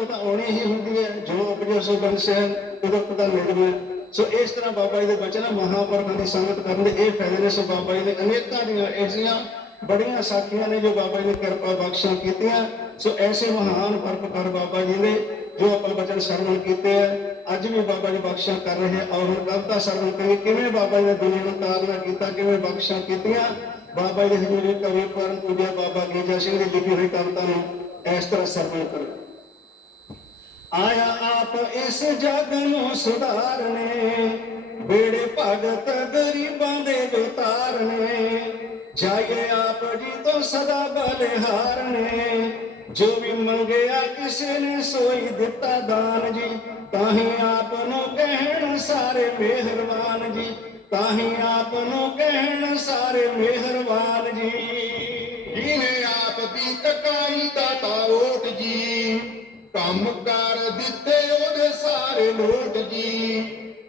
ਉਹ ਤਾਂ ਆਉਣੀ ਹੀ ਹੁੰਦੀ ਹੈ ਜੋ ਉਪਜੋ ਸੋ ਬੰਸਨ ਉਦੋਂ ਪਤਾ ਮਿਲਦਾ ਸੋ ਇਸ ਤਰ੍ਹਾਂ ਬਾਬਾ ਜੀ ਦੇ ਬਚਨ ਆ, ਦੀ ਸੰਗਤ ਕਰਨ ਦੇ ਇਹ ਫਾਇਦੇ ਨੇ। ਸੋ ਬਾਬਾ ਜੀ ਦੇ ਅਨੇਕਾਂ ਦੀਆਂ ਐਸੀਆਂ ਬੜੀਆਂ ਸਾਖੀਆਂ ਨੇ ਜੋ ਬਾਬਾ ਜੀ ਨੇ ਕਿਰਪਾ ਬਖਸ਼ਾਂ ਕੀਤੀਆਂ। ਸੋ ਐਸੇ ਮਹਾਨ ਪਰਪਕਾਰ ਬਾਬਾ ਜੀ ਨੇ ਜੋ ਆਪਾਂ ਬਚਨ ਸਰਵਣ ਕੀਤੇ ਆ ਅੱਜ ਵੀ ਬਾਬਾ ਜੀ ਬਖਸ਼ਾਂ ਕਰ ਰਹੇ ਆ। ਔਰ ਹੁਣ ਕਵਿਤਾ ਸਰਵਣ ਕਰੀਏ। ਕਿਵੇਂ ਬਾਬਾ ਜੀ ਨੇ ਦੁਨੀਆ ਨੂੰ ਤਾਰਨਾ ਕੀਤਾ ਕਿਵੇਂ ਬਖਸ਼ਾਂ ਕੀਤੀਆਂ? ਬਾਬਾ ਜੀ ਦੇ ਹਜ਼ੂਰੀ ਕਵੀ ਪਰਮ ਪੂਜਿਆ ਬਾਬਾ ਗੀਜਾ ਸਿੰਘ ਦੀ ਲਿਖੀ ਹੋਈ ਕਵਿਤਾ ਨੂੰ ਇਸ ਤਰ੍ਹਾਂ ਸਰਵਣ ਕਰੋ। ਆਇਆ ਆਪ ਇਸ ਜਗ ਨੂੰ ਸੁਧਾਰਨੇ, ਬੇੜੇ ਭਗਤ ਗਰੀਬਾਂ ਦੇ ਵਿਤਾਰਨੇ, ਜਾਏ ਆਪ ਜੀ ਤੋਂ ਸਦਾ ਬਲਿਹਾਰਨੇ, ਜੋ ਵੀ ਮੰਗਿਆ ਕਿਸੇ ਨੇ ਸੋਈ ਦਿੱਤਾ ਦਾਨ ਜੀ ਤਾਂ ਹੀ ਆਪ ਨੂੰ ਕਹਿਣ ਸਾਰੇ ਮਿਹਰਬਾਨ ਜੀ ਤਾਂ ਹੀ ਆਪ ਨੂੰ ਕਹਿਣ ਸਾਰੇ ਮਿਹਰਬਾਨ ਜੀ। ਜਿਹਨੇ ਆਪ ਦੀ ਤਕਾਈ ਦਾਤਾ ਓਟ ਕੰਮ ਕਰ ਦਿੱਤੇ ਉਹਦੇ ਸਾਰੇ ਲੋਟ ਜੀ।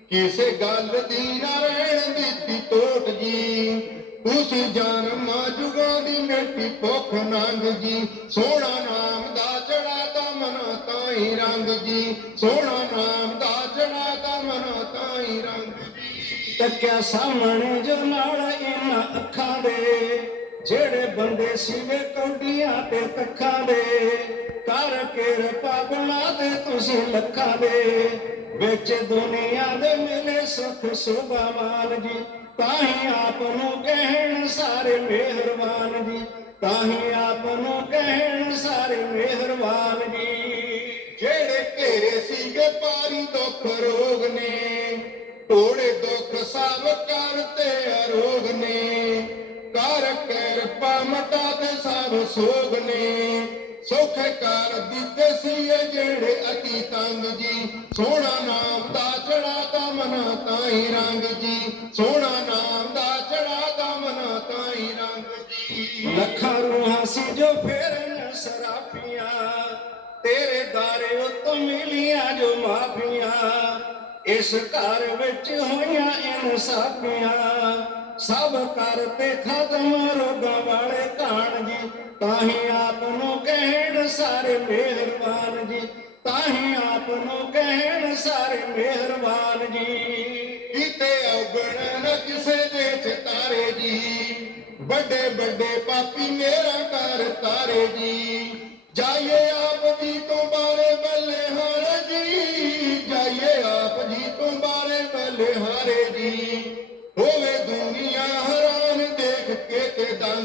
ਕਿਸੇ ਗੱਲ ਦੀ ਨਾ ਰਹਿਣ ਦਿੱਤੀ ਟੋਟ ਜੀ। ਤੁਸੀਂ ਜਾਨ ਮਾਜੂਗਾਂ ਦੀ ਮਿੱਟੀ ਭੁੱਖ ਨੰਗ ਜੀ। ਸੋਹਣਾ ਨਾਮ ਦਾ ਚੜਾਤਾ ਮਨ ਤਾਈ ਰੰਗ ਜੀ। ਸੋਹਣਾ ਨਾਮ ਦਾ ਚੜਾਤਾ ਮਨ ਤਾਈ ਰੰਗ ਜੀ। ਤੱਕਿਆ ਸਾਹਮਣੇ ਜੋ ਨਾਲ ਇਹਨਾਂ ਅੱਖਾਂ ਦੇ। ਜਿਹੜੇ ਬੰਦੇ ਸੀਗੇ ਕੌਡੀਆਂ ਤੇ ਤੱਖਾਂ ਦੇ, ਕਰ ਕੇ ਰਪਾ ਬਣਾ ਦੇ ਤੁਸੀਂ ਲੱਖਾਂ ਦੇ। ਵਿੱਚ ਦੁਨੀਆ ਦੇ ਮਿਲੇ ਸੁਖ ਸੁਭਾਵਾਨ ਜੀ ਤਾਂ ਆਪ ਨੂੰ ਕਹਿਣ ਸਾਰੇ ਮਿਹਰਬਾਨ ਜੀ। ਤਾਂ ਆਪ ਨੂੰ ਕਹਿਣ ਸਾਰੇ ਮਿਹਰਬਾਨ ਜੀ। ਜਿਹੜੇ ਘੇਰੇ ਸੀਗੇ ਪਾਰੀ ਦੁੱਖ ਰੋਗ ਨੇ ਤੋੜੇ ਦੁੱਖ ਸਭ ਕਰਤੇ ਅਰੋਗ ਕਰ ਕਿਰਪਾ ਮਤਾ ਦੇ ਸਭ ਸੋਗ ਨੇ। ਸੁਖ ਕਰ ਦਿੱਤੇ ਸੀ ਜਿਹੜੇ ਅਤੀ ਤੰਗ ਜੀ। ਸੋਹਣਾ ਨਾਮ ਦਾ ਚੜਾਤਾ ਮਨ ਤਾਈ ਰੰਗ ਜੀ। ਸੋਹਣਾ ਨਾਮ ਦਾ ਚੜਾਤਾ ਮਨ ਤਾਈ ਰੰਗ ਜੀ। ਲੱਖਾਂ ਰੂਹਾਂ ਸੀ ਜੋ ਫੇਰਨ ਸਰਾਫੀਆਂ। ਤੇਰੇ ਦਾਰੇ ਉਤੋਂ ਮਿਲੀਆਂ ਜੋ ਮਾਫੀਆਂ। ਇਸ ਘਰ ਵਿੱਚ ਹੋਈਆਂ ਇਨਸਾਫੀਆਂ। ਸਭ ਕਰ ਤੇ ਖਤਮ ਰੋਗਾਂ ਵਾਲੇ ਕਾਣ ਜੀ। ਤਾਂ ਆਪ ਨੂੰ ਕਹਿਣ ਸਾਰੇ ਮਿਹਰਬਾਨ ਜੀ। ਤਾਂ ਆਪ ਨੂੰ ਕਹਿਣ ਸਾਰੇ ਮਿਹਰਬਾਨ ਜੀ। ਕੀਤੇ ਔਗਣ ਨ ਕਿਸੇ ਦੇ ਚਤਾਰੇ ਜੀ। ਵੱਡੇ ਵੱਡੇ ਪਾਪੀ ਮੇਰਾ ਕਰ ਤਾਰੇ ਜੀ। ਜਾਈਏ ਆਪ ਜੀ ਤੋਂ ਬਾਰੇ ਬੱਲੇ ਹਾਰੇ ਜੀ। ਜਾਈਏ ਆਪ ਜੀ ਤੋਂ ਬਾਰੇ ਬੱਲੇ ਹਾਰੇ ਜੀ।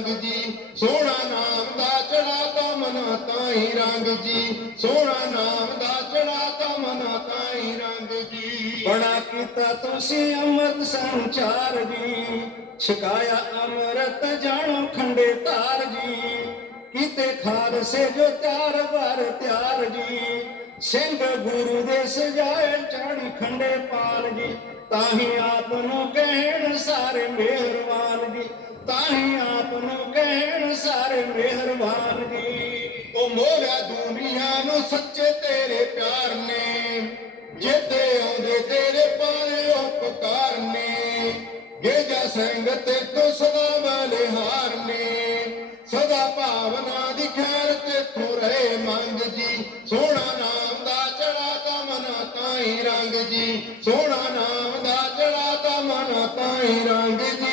ਤੇ ਜੀ। ਸੋਹਣਾ ਨਾਮ ਦਾ ਚੜਾ ਚੜਾਤਾ ਮਨ ਤਾਈ ਰੰਗ ਜੀ। ਸੋਹਣਾ ਨਾਮ ਦਾ ਚੜਾਤਾ ਮਨ ਤਾਈ ਰੰਗ ਜੀ। ਬੜਾ ਕੀਤਾ ਤੁਸੀਂ ਅੰਮ੍ਰਿਤ ਸੰਚਾਰ ਜੀ। ਛਕਾਇਆ ਅੰਮ੍ਰਿਤ ਜਾਣੋ ਖੰਡੇ ਧਾਰ ਜੀ। ਕੀਤੇ ਖਾਲਸੇ ਜੋ ਚਾਰ ਵਾਰ ਤਿਆਰ ਜੀ। ਸਿੰਘ ਗੁਰੂ ਦੇ ਸਜਾਏ ਚਾੜੀ ਖੰਡੇ ਪਾਲ ਜੀ। ਤਾਂ ਹੀ ਆਪ ਨੂੰ ਕਹਿਣ ਸਾਰੇ ਮਿਹਰਬਾਨ ਜੀ। ਤਾਂ ਆਪ ਨੂੰ ਮਿਹਰਬਾਨ ਜੀ ਉਹ ਮੋਰਾ ਦੁਨੀਆ ਨੂੰ ਸੱਚੇ ਤੇਰੇ ਪਿਆਰ ਨੇ। ਜਿੱਤੇ ਆਉਂਦੇ ਤੇਰੇ ਪਾਰੇ ਉਪਕਾਰ ਨੇ। ਗੇਜਾ ਸਿੰਘ ਤੋਂ ਸਦਾ ਵਾਲੇ ਹਾਰ ਨੇ। ਸਦਾ ਭਾਵਨਾ ਦੀ ਖੈਰ ਤੇ ਰਹੇ ਮੰਗ ਜੀ। ਸੋਹਣਾ ਨਾਮ ਦਾ ਚੜਾ ਚੜਾਤਾ ਮਨ ਤਾਈ ਰੰਗ ਜੀ। ਸੋਹਣਾ ਨਾਮ ਦਾ ਚੜਾ ਤਾ ਮਨ ਤਾਈ ਰੰਗ ਜੀ।